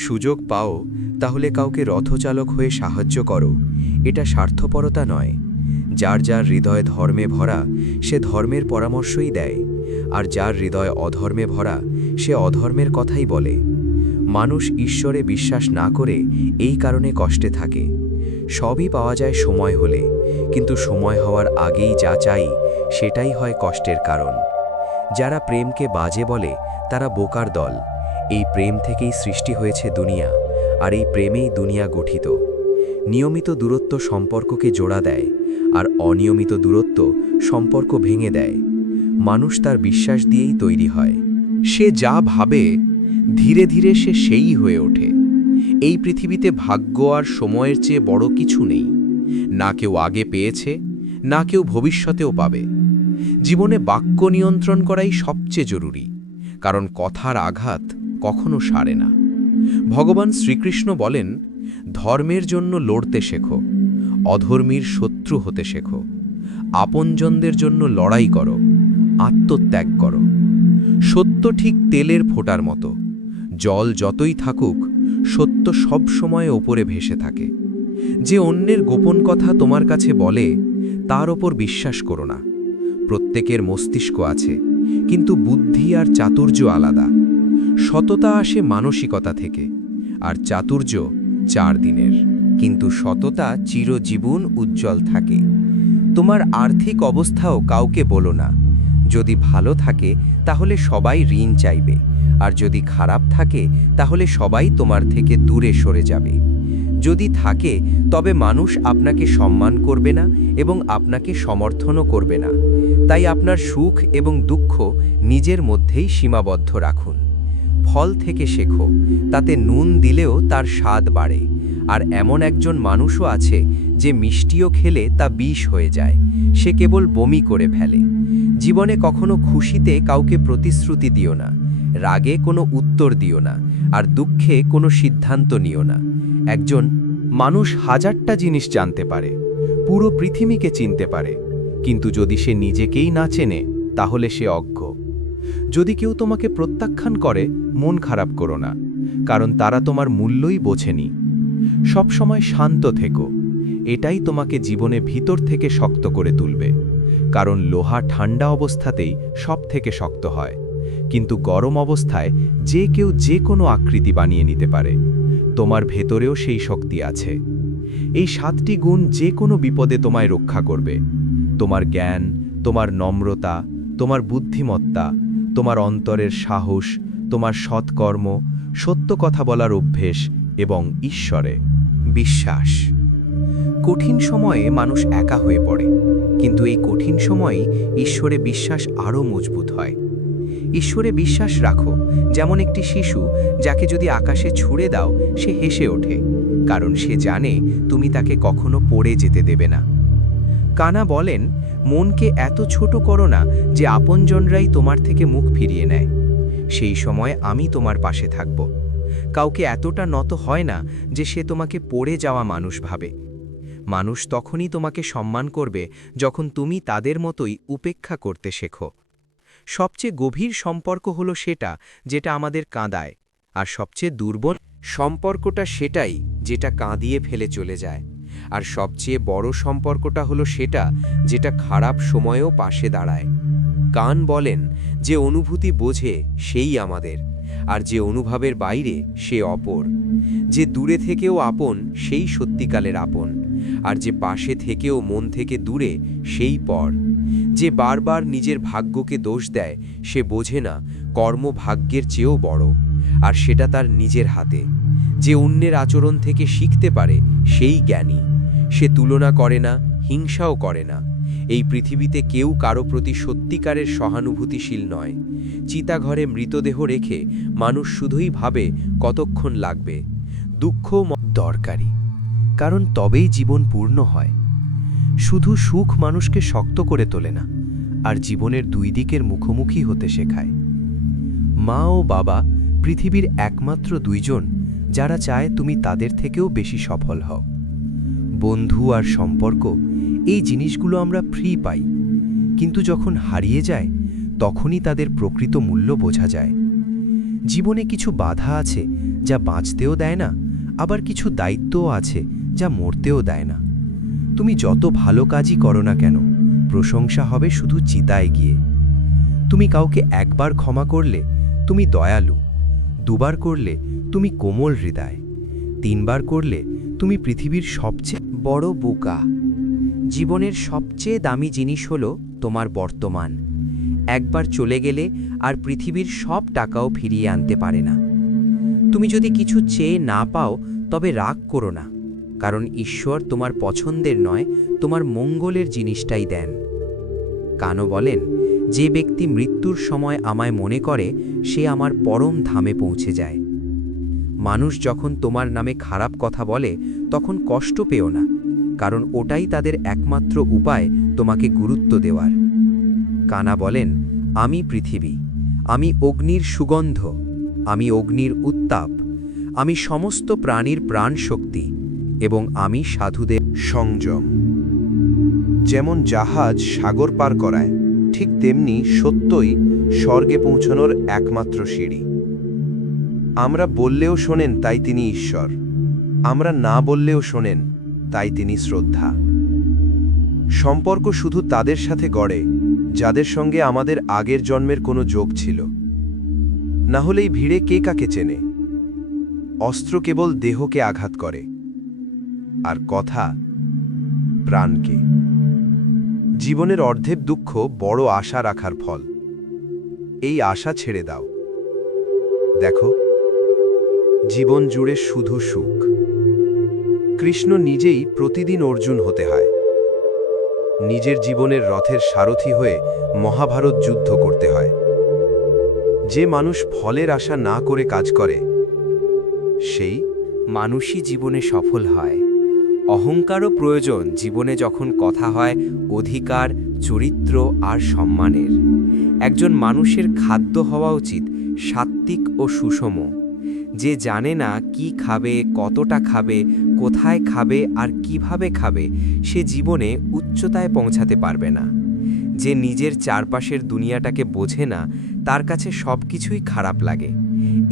সুযোগ পাও, তাহলে কাউকে রথচালক হয়ে সাহায্য করো। এটা স্বার্থপরতা নয়। যার যার হৃদয় ধর্মে ভরা সে ধর্মের পরামর্শই দেয়, আর যার হৃদয় অধর্মে ভরা সে অধর্মের কথাই বলে। মানুষ ঈশ্বরে বিশ্বাস না করে এই কারণে কষ্টে থাকে। সবই পাওয়া যায় সময় হলে, কিন্তু সময় হওয়ার আগেই যা চাই সেটাই হয় কষ্টের কারণ। যারা প্রেমকে বাজে বলে তারা বোকার দল। এই প্রেম থেকেই সৃষ্টি হয়েছে দুনিয়া, আর এই প্রেমেই দুনিয়া গঠিত। নিয়মিত দূরত্ব সম্পর্ককে জোড়া দেয়, আর অনিয়মিত দূরত্ব সম্পর্ক ভেঙে দেয়। মানুষ তার বিশ্বাস দিয়েই তৈরি হয়। সে যা ভাবে ধীরে ধীরে সে সেই হয়ে ওঠে। এই পৃথিবীতে ভাগ্য আর সময়ের চেয়ে বড় কিছু নেই। না কেউ আগে পেয়েছে, না কেউ ভবিষ্যতেও পাবে। জীবনে বাক্য নিয়ন্ত্রণ করাই সবচেয়ে জরুরি, কারণ কথার আঘাত কখনো সারে না। ভগবান শ্রীকৃষ্ণ বলেন, ধর্মের জন্য লড়তে শেখো, অধর্মীর শত্রু হতে শেখো, আপনজনদের জন্য লড়াই করো, আত্মত্যাগ করো। সত্য ঠিক তেলের ফোঁটার মতো, জল যতই থাকুক সত্য সব সময় ওপরে ভেসে থাকে। যে অন্যের গোপন কথা তোমার কাছে বলে তার ওপর বিশ্বাস করো না। প্রত্যেকের মস্তিষ্ক আছে, কিন্তু বুদ্ধি আর চাতুর্য আলাদা। সততা আসে মানসিকতা থেকে, আর চাতুর্য 4 দিনের। কিন্তু সততা চিরজীবন উজ্জ্বল থাকে। তোমার আর্থিক অবস্থাও কাউকে বলো না। যদি ভালো থাকে তাহলে সবাই ঋণ চাইবে, আর যদি খারাপ থাকে তাহলে সবাই তোমার থেকে দূরে সরে যাবে। যদি থাকে তবে মানুষ আপনাকে সম্মান করবে না এবং আপনাকে সমর্থনও করবে না। তাই আপনার সুখ এবং দুঃখ নিজের মধ্যেই সীমাবদ্ধ রাখুন। ফল থেকে শেখো, তাতে নুন দিলেও তার স্বাদ বাড়ে। আর এমন একজন মানুষও আছে যে মিষ্টিও খেলে তা বিষ হয়ে যায়, সে কেবল বমি করে ফেলে। জীবনে কখনো খুশিতে কাউকে প্রতিশ্রুতি দিও না, রাগে কোনো উত্তর দিও না, আর দুঃখে কোনো সিদ্ধান্ত নিও না। একজন মানুষ হাজারটা জিনিস জানতে পারে, পুরো পৃথিবীকে চিনতে পারে, কিন্তু যদি সে নিজেকেই না চেনে তাহলে সে অজ্ঞ। যদি কেউ তোমাকে প্রত্যাখ্যান করে মন খারাপ করো না, কারণ তারা তোমার মূল্যই বোঝেনি। সবসময় শান্ত থেকো, এটাই তোমাকে জীবনে ভিতর থেকে শক্ত করে তুলবে। কারণ লোহা ঠান্ডা অবস্থাতেই সব থেকে শক্ত হয়, কিন্তু গরম অবস্থায় যে কেউ যে কোনো আকৃতি বানিয়ে নিতে পারে। তোমার ভেতরেও সেই শক্তি আছে। এই 7টি গুণ যে কোনো বিপদে তোমায় রক্ষা করবে। তোমার জ্ঞান, তোমার নম্রতা, তোমার বুদ্ধিমত্তা, তোমার অন্তরের সাহস, তোমার সৎকর্ম, সত্য কথা বলার অভ্যেস এবং ঈশ্বরে বিশ্বাস। কঠিন সময়ে মানুষ একা হয়ে পড়ে, কিন্তু এই কঠিন সময়ে ঈশ্বরে বিশ্বাস আরও মজবুত হয়। ঈশ্বরে বিশ্বাস রাখো, যেমন একটি শিশু যাকে যদি আকাশে ছুঁড়ে দাও সে হেসে ওঠে, কারণ সে জানে তুমি তাকে কখনো পড়ে যেতে দেবে না। কানা বলেন, মনকে এত ছোট করো না যে আপনজনরাই তোমার থেকে মুখ ফিরিয়ে নেয়। সেই সময় আমি তোমার পাশে থাকব। কাউকে এতটা নত হয় না যে সে তোমাকে পড়ে যাওয়া মানুষ ভাবে। মানুষ তখনই তোমাকে সম্মান করবে যখন তুমি তাদের মতোই উপেক্ষা করতে শেখো। সবচেয়ে গভীর সম্পর্ক হলো সেটা যেটা আমাদের কাঁদায়, আর সবচেয়ে দুর্বল সম্পর্কটা সেটাই যেটা কাঁদিয়ে ফেলে চলে যায়। আর সবচেয়ে বড় সম্পর্কটা হলো সেটা যেটা খারাপ সময়েও পাশে দাঁড়ায়। কান বলেন, যে অনুভূতি বোঝে সেই আমাদের, আর যে অনুভবের বাইরে সে অপর। যে দূরে থেকেও আপন সেই সত্যিকালের আপন, আর যে পাশে থেকেও মন থেকে দূরে সেই পর। যে বারবার নিজের ভাগ্যকে দোষ দেয় সে বোঝে না কর্ম ভাগ্যের চেয়েও বড়, আর সেটা তার নিজের হাতে। যে অন্যের আচরণ থেকে শিখতে পারে সেই জ্ঞানী। সে তুলনা করে না, হিংসাও করে না। এই পৃথিবীতে কেউ কারো প্রতি সত্যিকারের সহানুভূতিশীল নয়। চিতাঘরে মৃতদেহ রেখে মানুষ শুধুই ভাবে কতক্ষণ লাগবে। দুঃখ দরকারি, কারণ তবেই জীবন পূর্ণ হয়। শুধু সুখ মানুষকে শক্ত করে তোলে না, আর জীবনের দুই দিকের মুখোমুখি হতে শেখায়। মা ও বাবা পৃথিবীর একমাত্র দুইজন যারা চায় তুমি তাদের থেকেও বেশি সফল হও। বন্ধু আর সম্পর্ক, এই জিনিসগুলো আমরা ফ্রি পাই, কিন্তু যখন হারিয়ে যায় তখনই তাদের প্রকৃত মূল্য বোঝা যায়। জীবনে কিছু বাধা আছে যা বাঁচতেও দেয় না, আবার কিছু দায়িত্বও আছে যা মরতেও দেয় না। তুমি যত ভালো কাজই করো না কেন প্রশংসা হবে শুধু চিতায় গিয়ে। তুমি কাউকে একবার ক্ষমা করলে তুমি দয়ালু, দুবার করলে তুমি কোমল হৃদয়, তিনবার করলে তুমি পৃথিবীর সবচেয়ে বড় বোকা। জীবনের সবচেয়ে দামি জিনিস হলো তোমার বর্তমান। একবার চলে গেলে আর পৃথিবীর সব টাকাও ফিরিয়ে আনতে পারে না। তুমি যদি কিছু চেয়ে না পাও তবে রাগ করো না, কারণ ঈশ্বর তোমার পছন্দের নয়, তোমার মঙ্গলের জিনিসটাই দেন। কানো বলেন, যে ব্যক্তি মৃত্যুর সময় আমায় মনে করে সে আমার পরম ধামে পৌঁছে যায়। মানুষ যখন তোমার নামে খারাপ কথা বলে তখন কষ্ট পেও না, কারণ ওটাই তাদের একমাত্র উপায় তোমাকে গুরুত্ব দেওয়ার। কানা বলেন, আমি পৃথিবী, আমি অগ্নির সুগন্ধ, আমি অগ্নির উত্তাপ, আমি সমস্ত প্রাণীর প্রাণ শক্তি, এবং আমি সাধুদের সংযম। যেমন জাহাজ সাগর পার করায়, ঠিক তেমনি সত্যই স্বর্গে পৌঁছানোর একমাত্র সিঁড়ি। আমরা বললেও শোনেন তাই তিনি ঈশ্বর, আমরা না বললেও শোনেন তাই তিনি শ্রদ্ধা। সম্পর্ক শুধু তাদের সাথে গড়ে যাদের সঙ্গে আমাদের আগের জন্মের কোনো যোগ ছিল, না হলেই ভিড়ে কে কাকে চেনে। অস্ত্র কেবল দেহকে আঘাত করে, আর কথা প্রাণকে। জীবনের অর্ধেক দুঃখ বড় আশা রাখার ফল। এই আশা ছেড়ে দাও, দেখো জীবন জুড়ে শুধু সুখ। কৃষ্ণ নিজেই প্রতিদিন অর্জুন হতে হয়, নিজের জীবনের রথের সারথি হয়ে মহাভারত যুদ্ধ করতে হয়। যে মানুষ ফলের আশা না করে কাজ করে সেই মানুষই জীবনে সফল হয়। অহংকারও প্রয়োজন জীবনে যখন কথা হয় অধিকার, চরিত্র আর সম্মানের। একজন মানুষের খাদ্য হওয়া উচিত সাত্ত্বিক ও সুষম। যে জানে না কি খাবে, কতটা খাবে, কোথায় খাবে আর কিভাবে খাবে, সে জীবনে উচ্চতায় পৌঁছাতে পারবে না। যে নিজের চারপাশের দুনিয়াটাকে বোঝে না, তার কাছে সব কিছুই খারাপ লাগে।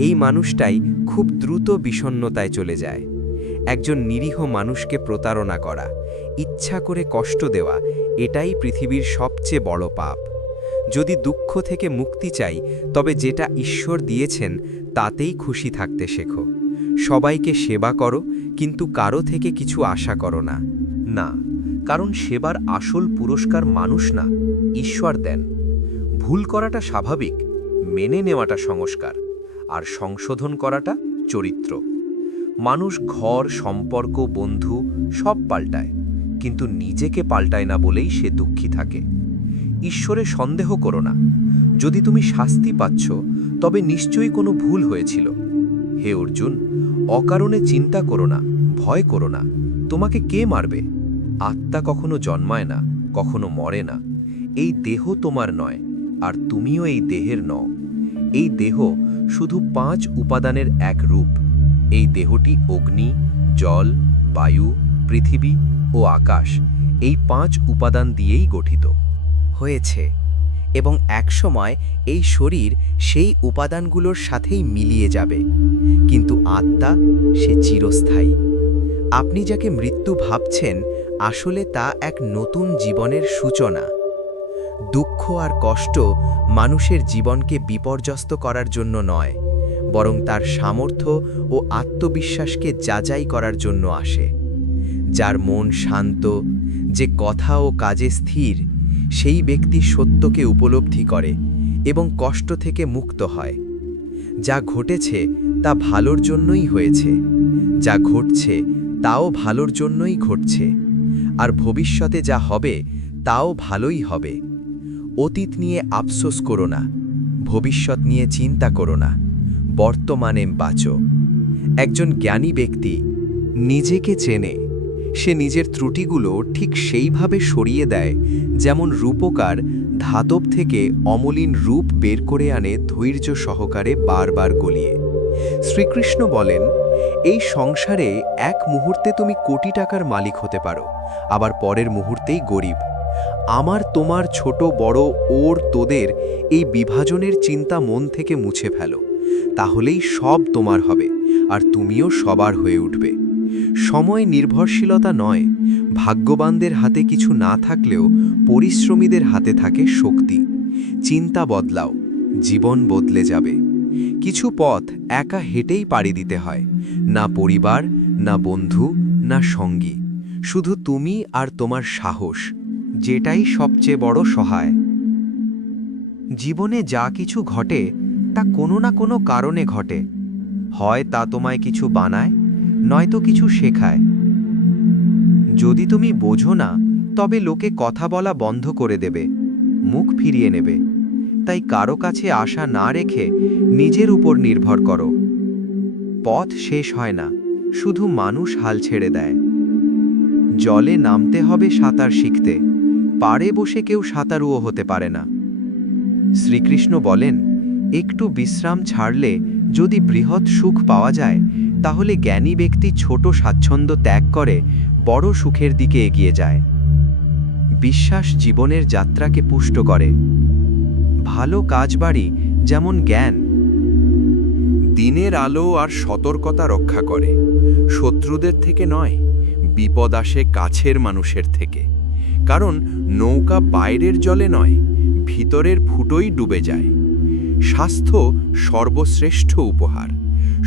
এই মানুষটাই খুব দ্রুত বিষণ্ণতায় চলে যায়। একজন নিরীহ মানুষকে প্রতারণা করা, ইচ্ছা করে কষ্ট দেওয়া, এটাই পৃথিবীর সবচেয়ে বড় পাপ। যদি দুঃখ থেকে মুক্তি চাই, তবে যেটা ঈশ্বর দিয়েছেন তাতেই খুশি থাকতে শেখো। সবাইকে সেবা করো, কিন্তু কারো থেকে কিছু আশা করো না। না, কারণ সেবার আসল পুরস্কার মানুষ না, ঈশ্বর দেন। ভুল করাটা স্বাভাবিক, মেনে নেওয়াটা সংস্কার, আর সংশোধন করাটা চরিত্র। মানুষ ঘর, সম্পর্ক, বন্ধু সব পাল্টায়, কিন্তু নিজেকে পাল্টায় না বলেই সে দুঃখী থাকে। ঈশ্বরে সন্দেহ করো না। যদি তুমি শাস্তি পাচ্ছ, তবে নিশ্চয়ই কোনো ভুল হয়েছিল। হে অর্জুন, অকারণে চিন্তা করো না, ভয় করো না। তোমাকে কে মারবে? আত্মা কখনো জন্মায় না, কখনো মরে না। এই দেহ তোমার নয়, আর তুমিও এই দেহের নও। এই দেহ শুধু 5 উপাদানের এক রূপ। এই দেহটি অগ্নি, জল, বায়ু, পৃথিবী ও আকাশ, এই 5 উপাদান দিয়েই গঠিত হয়েছে, এবং একসময় এই শরীর সেই উপাদানগুলোর সাথেই মিলিয়ে যাবে। কিন্তু আত্মা সে চিরস্থায়ী। আপনি যাকে মৃত্যু ভাবছেন, আসলে তা এক নতুন জীবনের সূচনা। দুঃখ আর কষ্ট মানুষের জীবনকে বিপর্যস্ত করার জন্য নয়, বরং তার সামর্থ্য ও আত্মবিশ্বাসকে যাচাই করার জন্য আসে। যার মন শান্ত, যে কথা ও কাজে স্থির, সেই ব্যক্তি সত্যকে উপলব্ধি করে এবং কষ্ট থেকে মুক্ত হয়। যা ঘটেছে তা ভালোর জন্যই হয়েছে, যা ঘটছে তাও ভালোর জন্যই ঘটছে, আর ভবিষ্যতে যা হবে তাও ভালোই হবে। অতীত নিয়ে আফসোস করো না, ভবিষ্যৎ নিয়ে চিন্তা করো না, বর্তমানে বাঁচো। একজন জ্ঞানী ব্যক্তি নিজেকে চেনে। সে নিজের ত্রুটিগুলো ঠিক সেইভাবে সরিয়ে দেয়, যেমন রূপকার ধাতব থেকে অমলিন রূপ বের করে আনে ধৈর্য সহকারে বারবার গলিয়ে। শ্রীকৃষ্ণ বলেন, এই সংসারে এক মুহূর্তে তুমি কোটি টাকার মালিক হতে পারো, আবার পরের মুহূর্তেই গরিব। আমার, তোমার, ছোট বড়, ওর, তোদের এই বিভাজনের চিন্তা মন থেকে মুছে ফেলো, তাহলেই সব তোমার হবে আর তুমিও সবার হয়ে উঠবে। সময় নির্ভরশীলতা নয়, ভাগ্যবানদের হাতে কিছু না থাকলেও পরিশ্রমীদের হাতে থাকে শক্তি। চিন্তা বদলাও, জীবন বদলে যাবে। কিছু পথ একা হেঁটেই পাড়ি দিতে হয়, না পরিবার, না বন্ধু, না সঙ্গী, শুধু তুমি আর তোমার সাহস, যেটাই সবচেয়ে বড় সহায়। জীবনে যা কিছু ঘটে তা কোনো না কোনো কারণে ঘটে, হয় তা তোমায় কিছু বানায়, নয়তো কিছু শেখায়। যদি তুমি বোঝো না, তবে লোকে কথা বলা বন্ধ করে দেবে, মুখ ফিরিয়ে নেবে। তাই কারো কাছে আশা না রেখে নিজের উপর নির্ভর করো। পথ শেষ হয় না, শুধু মানুষ হাল ছেড়ে দেয়। জলে নামতে হবে সাঁতার শিখতে, পাড়ে বসে কেউ সাঁতারুও হতে পারে না। শ্রীকৃষ্ণ বলেন, একটু বিশ্রাম ছাড়লে যদি বৃহৎ সুখ পাওয়া যায়, তাহলে জ্ঞানী ব্যক্তি ছোট স্বাচ্ছন্দ্য ত্যাগ করে বড় সুখের দিকে এগিয়ে যায়। বিশ্বাস জীবনের যাত্রাকে পুষ্ট করে। ভালো কাজবাড়ি যেমন জ্ঞান, দিনের আলো আর সতর্কতা রক্ষা করে, শত্রুদের থেকে নয়, বিপদ আসে কাছের মানুষের থেকে। কারণ নৌকা বাইরের জলে নয়, ভিতরের ফুটোই ডুবে যায়। স্বাস্থ্য সর্বশ্রেষ্ঠ উপহার,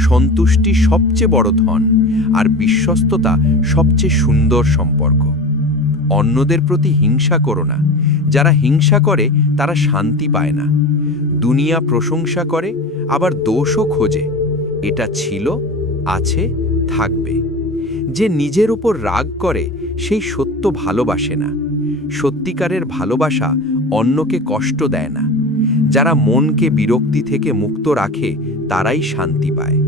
সন্তুষ্টি সবচেয়ে বড় ধন, আর বিশ্বস্ততা সবচেয়ে সুন্দর সম্পর্ক। অন্যদের প্রতি হিংসা করো না, যারা হিংসা করে তারা শান্তি পায় না। দুনিয়া প্রশংসা করে, আবার দোষও খোঁজে। এটা ছিল, আছে, থাকবে। যে নিজের উপর রাগ করে সেই সত্য ভালোবাসে না। সত্যিকারের ভালোবাসা অন্যকে কষ্ট দেয় না। যারা মনকে বিরক্তি থেকে মুক্ত রাখে তারাই শান্তি পায়।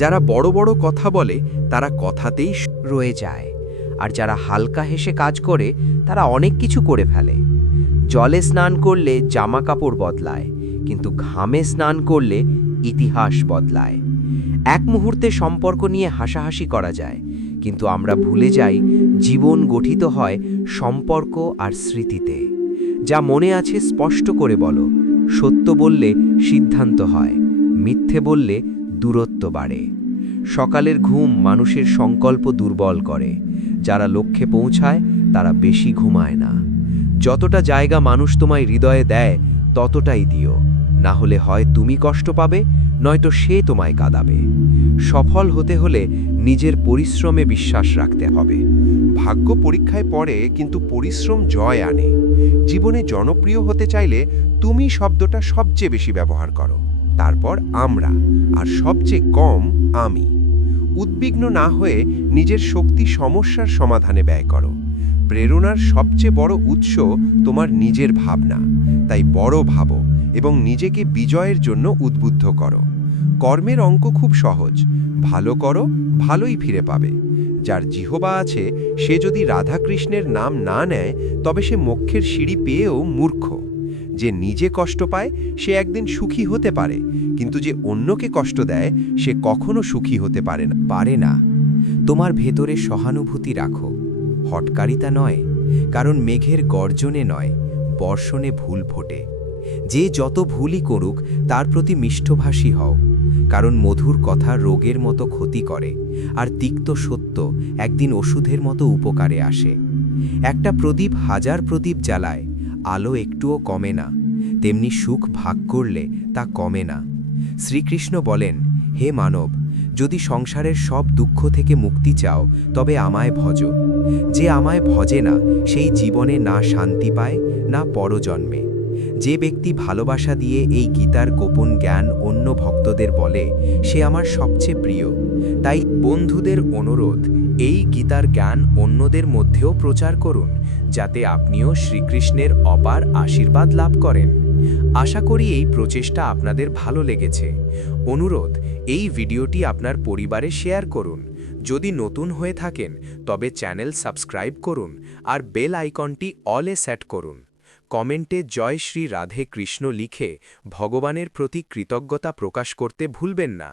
যারা বড় বড় কথা বলে তারা কথাতেই রয়ে যায়, আর যারা হালকা হেসে কাজ করে তারা অনেক কিছু করে ফেলে। জলে স্নান করলে জামা কাপড় বদলায়, কিন্তু ঘামে স্নান করলে ইতিহাস বদলায়। এক মুহূর্তে সম্পর্ক নিয়ে হাসাহাসি করা যায়, কিন্তু আমরা ভুলে যাই জীবন গঠিত হয় সম্পর্ক আর স্মৃতিতে। যা মনে আছে স্পষ্ট করে বলো। সত্য বললে সিদ্ধান্ত হয়, মিথ্যে বললে দূরত্ব বাড়ে। সকালের ঘুম মানুষের সংকল্প দুর্বল করে। যারা লক্ষ্যে পৌঁছায় তারা বেশি ঘুমায় না। যতটা জায়গা মানুষ তোমায় হৃদয়ে দেয় ততটাই দিও, না হলে হয় তুমি কষ্ট পাবে, নয়তো সে তোমায় কাঁদাবে। সফল হতে হলে নিজের পরিশ্রমে বিশ্বাস রাখতে হবে। ভাগ্য পরীক্ষায় পড়ে, কিন্তু পরিশ্রম জয় আনে। জীবনে জনপ্রিয় হতে চাইলে তুমি শব্দটা সবচেয়ে বেশি ব্যবহার করো, তারপর আমরা, আর সবচেয়ে কম আমি। উদ্বিগ্ন না হয়ে নিজের শক্তি সমস্যার সমাধানে ব্যয় করো। প্রেরণার সবচেয়ে বড় উৎস তোমার নিজের ভাবনা। তাই বড় ভাবো এবং নিজেকে বিজয়ের জন্য উদ্বুদ্ধ করো। কর্মের অঙ্ক খুব সহজ, ভালো করো, ভালোই ফিরে পাবে। যার জিহবা আছে সে যদি রাধাকৃষ্ণের নাম না নেয়, তবে সে মোক্ষের সিঁড়ি পেয়েও মূর্খ। যে নিজে কষ্ট পায় সে একদিন সুখী হতে পারে, কিন্তু যে অন্যকে কষ্ট দেয় সে কখনো সুখী হতে পারে না। তোমার ভেতরে সহানুভূতি রাখো, হটকারিতা নয়, কারণ মেঘের গর্জনে নয়, বর্ষণে ভুল ফোটে। যে যত ভুলই করুক তার প্রতি মিষ্টভাষী হও, কারণ মধুর কথা রোগের মতো ক্ষতি করে, আর তিক্ত সত্য একদিন ওষুধের মতো উপকারে আসে। একটা প্রদীপ হাজার প্রদীপ জ্বালায়, আলো একটুও কমে না, তেমনি সুখ ভাগ করলে তা কমে না। শ্রীকৃষ্ণ বলেন, হে মানব, যদি সংসারের সব দুঃখ থেকে মুক্তি চাও তবে আমায় ভজ। যে আমায় ভজে না সেই জীবনে না শান্তি পায়, না পরজন্মে। যে ব্যক্তি ভালোবাসা দিয়ে এই গীতার গোপন জ্ঞান অন্য ভক্তদের বলে, সে আমার সবচেয়ে প্রিয়। তাই বন্ধুদের অনুরোধ, এই গীতার জ্ঞান অন্যদের মধ্যেও প্রচার করুন, যাতে আপনিও শ্রীকৃষ্ণের অপার আশীর্বাদ লাভ করেন। আশা করি এই প্রচেষ্টা আপনাদের ভালো লেগেছে। অনুরোধ, এই ভিডিওটি আপনার পরিবারে শেয়ার করুন। যদি নতুন হয়ে থাকেন তবে চ্যানেল সাবস্ক্রাইব করুন আর বেল আইকনটি অলে সেট করুন। কমেন্টে জয় শ্রী রাধে কৃষ্ণ লিখে ভগবানের প্রতি কৃতজ্ঞতা প্রকাশ করতে ভুলবেন না।